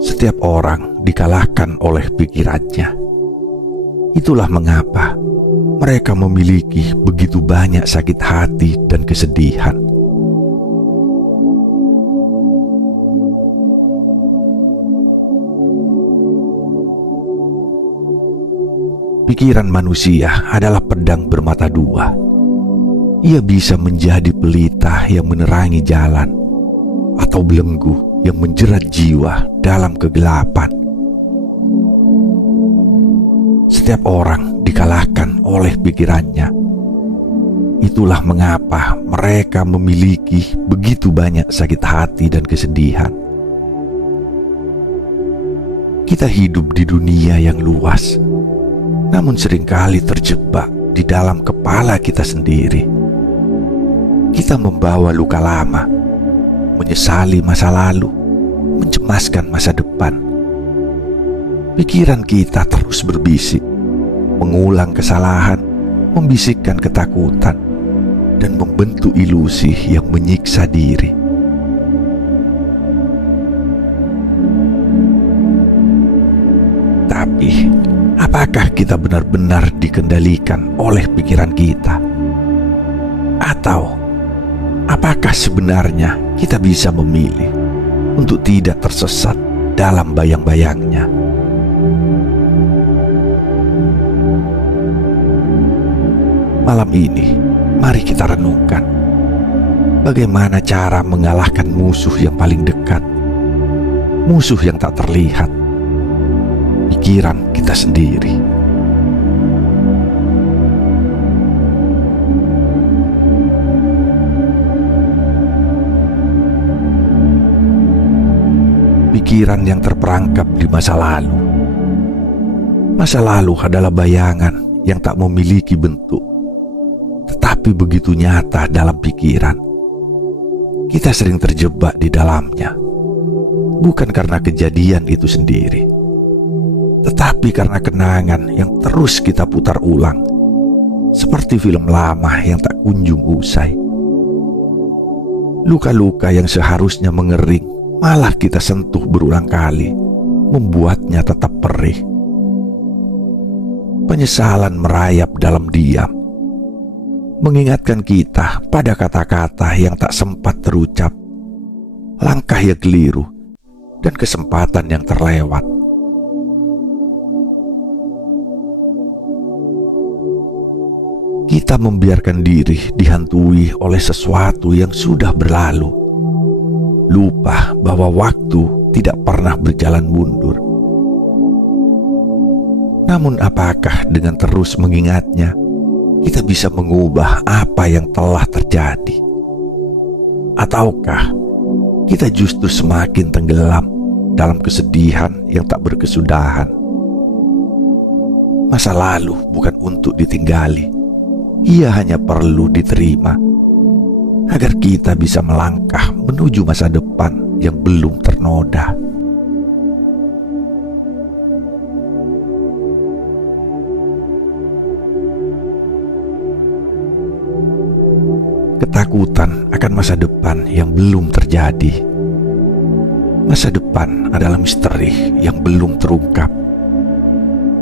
Setiap orang dikalahkan oleh pikirannya. Itulah mengapa mereka memiliki begitu banyak sakit hati dan kesedihan. Pikiran manusia adalah pedang bermata dua. Ia bisa menjadi pelita yang menerangi jalan, atau belenggu yang menjerat jiwa dalam kegelapan. Setiap orang dikalahkan oleh pikirannya. Itulah mengapa mereka memiliki begitu banyak sakit hati dan kesedihan. Kita hidup di dunia yang luas, namun seringkali terjebak di dalam kepala kita sendiri. Kita membawa luka lama, menyesali masa lalu, mencemaskan masa depan. Pikiran kita terus berbisik, mengulang kesalahan, membisikkan ketakutan, dan membentuk ilusi yang menyiksa diri. Tapi, apakah kita benar-benar dikendalikan oleh pikiran kita? Atau apakah sebenarnya kita bisa memilih untuk tidak tersesat dalam bayang-bayangnya? Malam ini, mari kita renungkan bagaimana cara mengalahkan musuh yang paling dekat, musuh yang tak terlihat, pikiran kita sendiri. Pikiran yang terperangkap di masa lalu. Masa lalu adalah bayangan yang tak memiliki bentuk, tetapi begitu nyata dalam pikiran. Kita sering terjebak di dalamnya, bukan karena kejadian itu sendiri, tetapi karena kenangan yang terus kita putar ulang, seperti film lama yang tak kunjung usai. Luka-luka yang seharusnya mengering malah kita sentuh berulang kali, membuatnya tetap perih. Penyesalan merayap dalam diam, mengingatkan kita pada kata-kata yang tak sempat terucap, langkah yang keliru, dan kesempatan yang terlewat. Kita membiarkan diri dihantui oleh sesuatu yang sudah berlalu, lupa bahwa waktu tidak pernah berjalan mundur. Namun apakah dengan terus mengingatnya, kita bisa mengubah apa yang telah terjadi? Ataukah kita justru semakin tenggelam dalam kesedihan yang tak berkesudahan? Masa lalu bukan untuk ditinggali, ia hanya perlu diterima, agar kita bisa melangkah menuju masa depan yang belum ternoda. Ketakutan akan masa depan yang belum terjadi. Masa depan adalah misteri yang belum terungkap.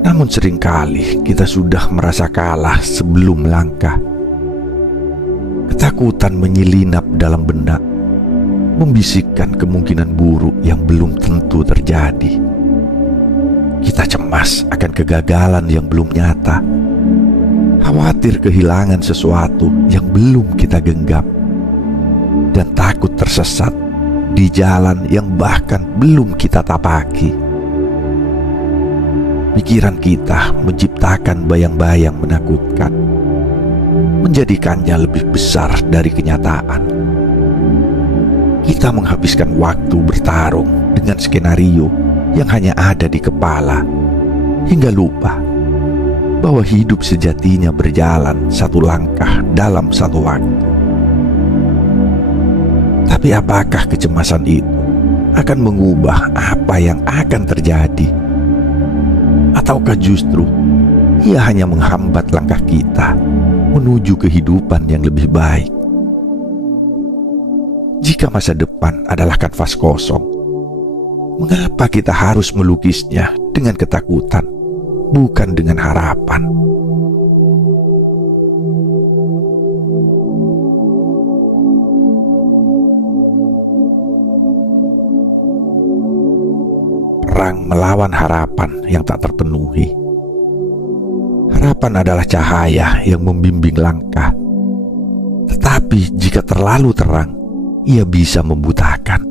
Namun seringkali kita sudah merasa kalah sebelum melangkah. Ketakutan menyelinap dalam benak, membisikkan kemungkinan buruk yang belum tentu terjadi. Kita cemas akan kegagalan yang belum nyata, khawatir kehilangan sesuatu yang belum kita genggam, dan takut tersesat di jalan yang bahkan belum kita tapaki. Pikiran kita menciptakan bayang-bayang menakutkan, menjadikannya lebih besar dari kenyataan. Kita menghabiskan waktu bertarung dengan skenario yang hanya ada di kepala, hingga lupa bahwa hidup sejatinya berjalan satu langkah dalam satu waktu. Tapi apakah kecemasan itu akan mengubah apa yang akan terjadi? Ataukah justru ia hanya menghambat langkah kita menuju kehidupan yang lebih baik? Jika masa depan adalah kanvas kosong, mengapa kita harus melukisnya dengan ketakutan, bukan dengan harapan? Perang melawan harapan yang tak terpenuhi. Harapan adalah cahaya yang membimbing langkah, tetapi jika terlalu terang, ia bisa membutakan.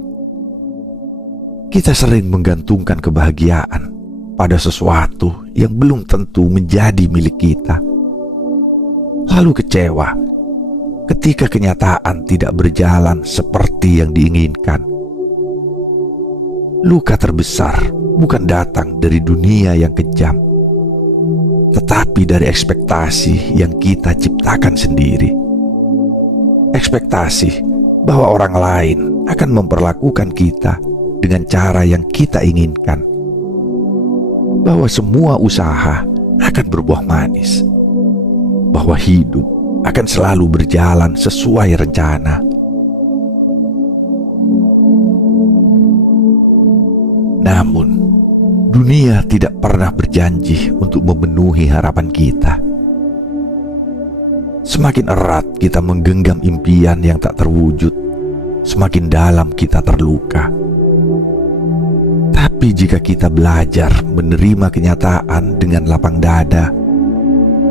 Kita sering menggantungkan kebahagiaan pada sesuatu yang belum tentu menjadi milik kita. Lalu kecewa ketika kenyataan tidak berjalan seperti yang diinginkan. Luka terbesar bukan datang dari dunia yang kejam, tetapi dari ekspektasi yang kita ciptakan sendiri. Ekspektasi bahwa orang lain akan memperlakukan kita dengan cara yang kita inginkan, bahwa semua usaha akan berbuah manis, bahwa hidup akan selalu berjalan sesuai rencana. Namun, dunia tidak pernah berjanji untuk memenuhi harapan kita. Semakin erat kita menggenggam impian yang tak terwujud, semakin dalam kita terluka. Tapi jika kita belajar menerima kenyataan dengan lapang dada,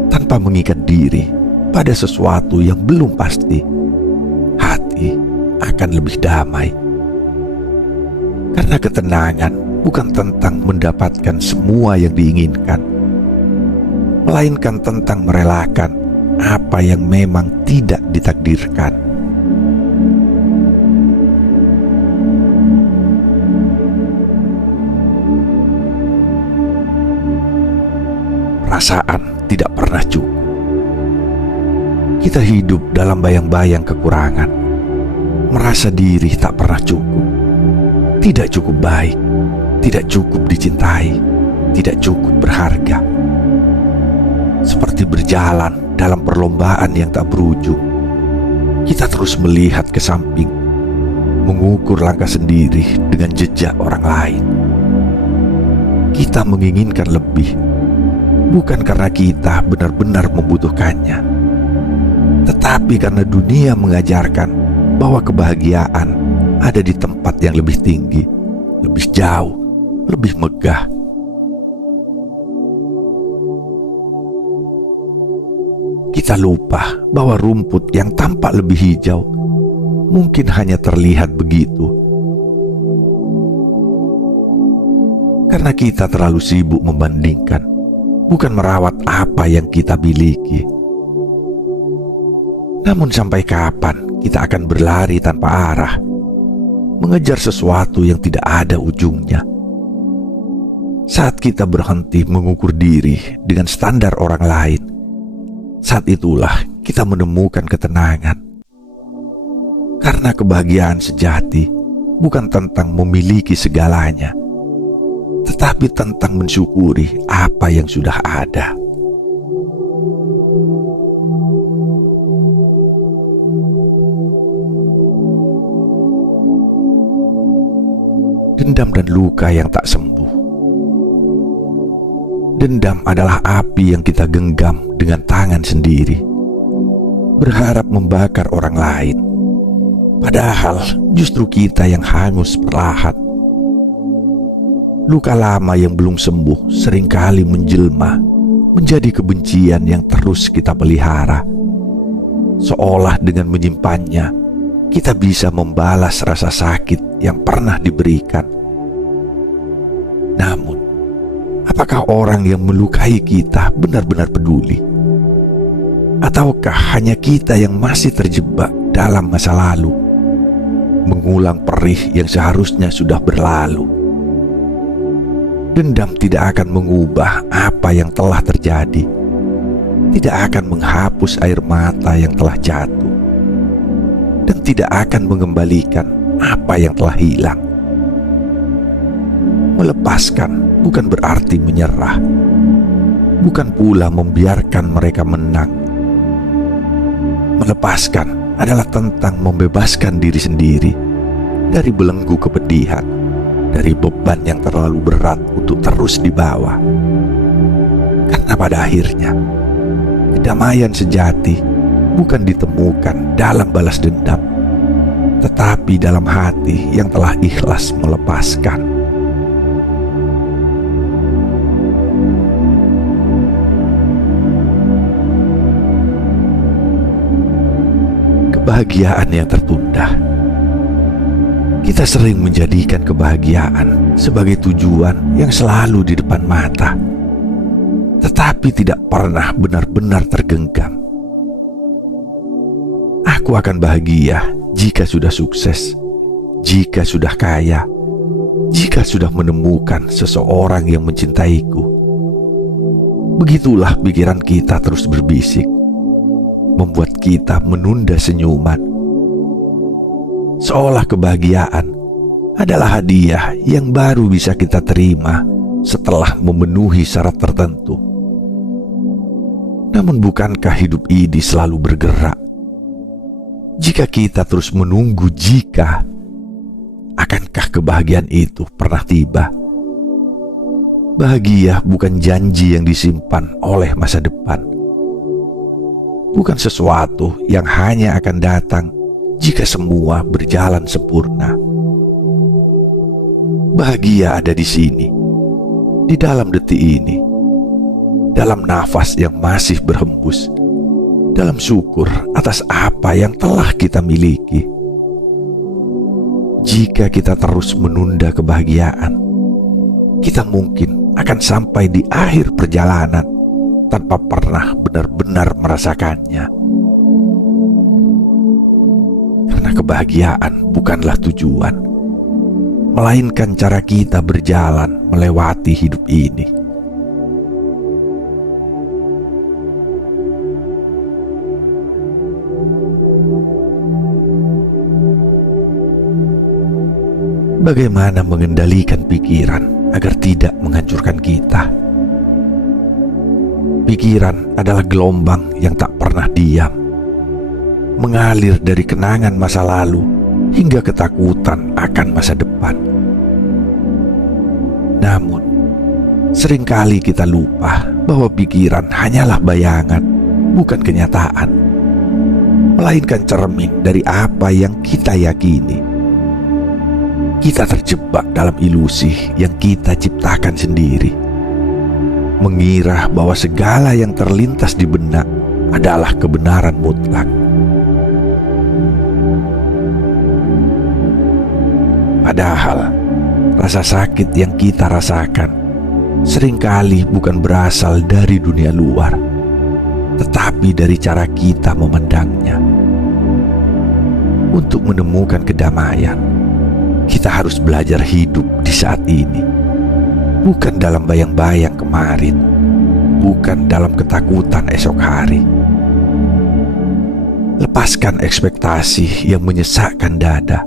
tanpa mengikat diri pada sesuatu yang belum pasti, hati akan lebih damai. Karena ketenangan bukan tentang mendapatkan semua yang diinginkan, melainkan tentang merelakan apa yang memang tidak ditakdirkan. Perasaan tidak pernah cukup. Kita hidup dalam bayang-bayang kekurangan, merasa diri tak pernah cukup. Tidak cukup baik, tidak cukup dicintai, tidak cukup berharga. Seperti berjalan dalam perlombaan yang tak berujung, kita terus melihat ke samping, mengukur langkah sendiri dengan jejak orang lain. Kita menginginkan lebih, bukan karena kita benar-benar membutuhkannya, tetapi karena dunia mengajarkan bahwa kebahagiaan ada di tempat yang lebih tinggi, lebih jauh, lebih megah. Kita lupa bahwa rumput yang tampak lebih hijau mungkin hanya terlihat begitu karena kita terlalu sibuk membandingkan, bukan merawat apa yang kita miliki. Namun sampai kapan kita akan berlari tanpa arah, mengejar sesuatu yang tidak ada ujungnya? Saat kita berhenti mengukur diri dengan standar orang lain, saat itulah kita menemukan ketenangan. Karena kebahagiaan sejati bukan tentang memiliki segalanya, tetapi tentang mensyukuri apa yang sudah ada. Dendam dan luka yang tak sembuh. Dendam adalah api yang kita genggam dengan tangan sendiri, berharap membakar orang lain, padahal justru kita yang hangus perlahan. Luka lama yang belum sembuh seringkali menjelma menjadi kebencian yang terus kita pelihara, seolah dengan menyimpannya kita bisa membalas rasa sakit yang pernah diberikan. Namun, apakah orang yang melukai kita benar-benar peduli? Ataukah hanya kita yang masih terjebak dalam masa lalu, mengulang perih yang seharusnya sudah berlalu? Dendam tidak akan mengubah apa yang telah terjadi, tidak akan menghapus air mata yang telah jatuh, dan tidak akan mengembalikan apa yang telah hilang. Melepaskan bukan berarti menyerah, bukan pula membiarkan mereka menang. Melepaskan adalah tentang membebaskan diri sendiri dari belenggu kepedihan, dari beban yang terlalu berat untuk terus dibawa. Karena pada akhirnya, kedamaian sejati bukan ditemukan dalam balas dendam, tetapi dalam hati yang telah ikhlas melepaskan. Kebahagiaan yang tertunda. Kita sering menjadikan kebahagiaan sebagai tujuan yang selalu di depan mata, tetapi tidak pernah benar-benar tergenggam. Aku akan bahagia jika sudah sukses, jika sudah kaya, jika sudah menemukan seseorang yang mencintaiku. Begitulah pikiran kita terus berbisik, membuat kita menunda senyuman. Seolah kebahagiaan adalah hadiah yang baru bisa kita terima setelah memenuhi syarat tertentu. Namun bukankah hidup ini selalu bergerak? Jika kita terus menunggu akankah kebahagiaan itu pernah tiba? Bahagia bukan janji yang disimpan oleh masa depan. Bukan sesuatu yang hanya akan datang jika semua berjalan sempurna. Bahagia ada di sini, di dalam detik ini, dalam nafas yang masih berhembus, dalam syukur atas apa yang telah kita miliki. Jika kita terus menunda kebahagiaan, kita mungkin akan sampai di akhir perjalanan tanpa pernah benar-benar merasakannya. Karena kebahagiaan bukanlah tujuan, melainkan cara kita berjalan melewati hidup ini. Bagaimana mengendalikan pikiran agar tidak menghancurkan kita? Pikiran adalah gelombang yang tak pernah diam, mengalir dari kenangan masa lalu hingga ketakutan akan masa depan. Namun, seringkali kita lupa bahwa pikiran hanyalah bayangan, bukan kenyataan, melainkan cermin dari apa yang kita yakini. Kita terjebak dalam ilusi yang kita ciptakan sendiri, mengira bahwa segala yang terlintas di benak adalah kebenaran mutlak. Padahal, rasa sakit yang kita rasakan seringkali bukan berasal dari dunia luar, tetapi dari cara kita memandangnya. Untuk menemukan kedamaian, kita harus belajar hidup di saat ini, bukan dalam bayang-bayang kemarin, bukan dalam ketakutan esok hari. Lepaskan ekspektasi yang menyesakkan dada.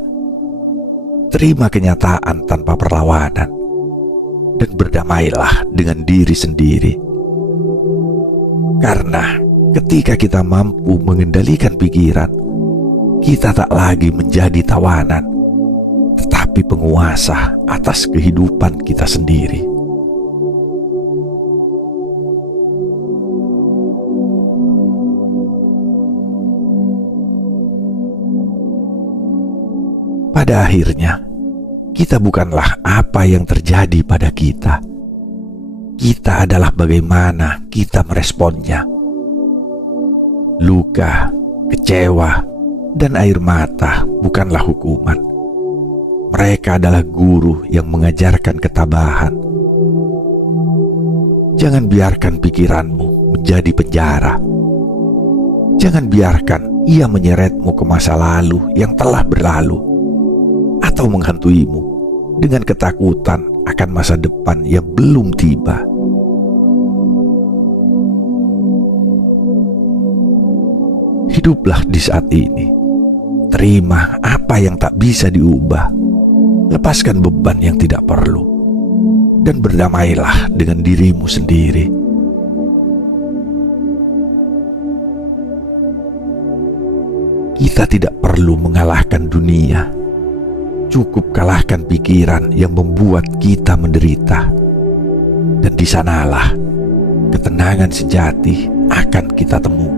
Terima kenyataan tanpa perlawanan, dan berdamailah dengan diri sendiri. Karena ketika kita mampu mengendalikan pikiran, kita tak lagi menjadi tawanan, tetapi penguasa atas kehidupan kita sendiri. Pada akhirnya, kita bukanlah apa yang terjadi pada kita. Kita adalah bagaimana kita meresponnya. Luka, kecewa, dan air mata bukanlah hukuman. Mereka adalah guru yang mengajarkan ketabahan. Jangan biarkan pikiranmu menjadi penjara. Jangan biarkan ia menyeretmu ke masa lalu yang telah berlalu, atau menghantuimu dengan ketakutan akan masa depan yang belum tiba. Hiduplah di saat ini. Terima apa yang tak bisa diubah. Lepaskan beban yang tidak perlu, dan berdamailah dengan dirimu sendiri. Kita tidak perlu mengalahkan dunia. Cukup kalahkan pikiran yang membuat kita menderita. Dan di sanalah ketenangan sejati akan kita temukan.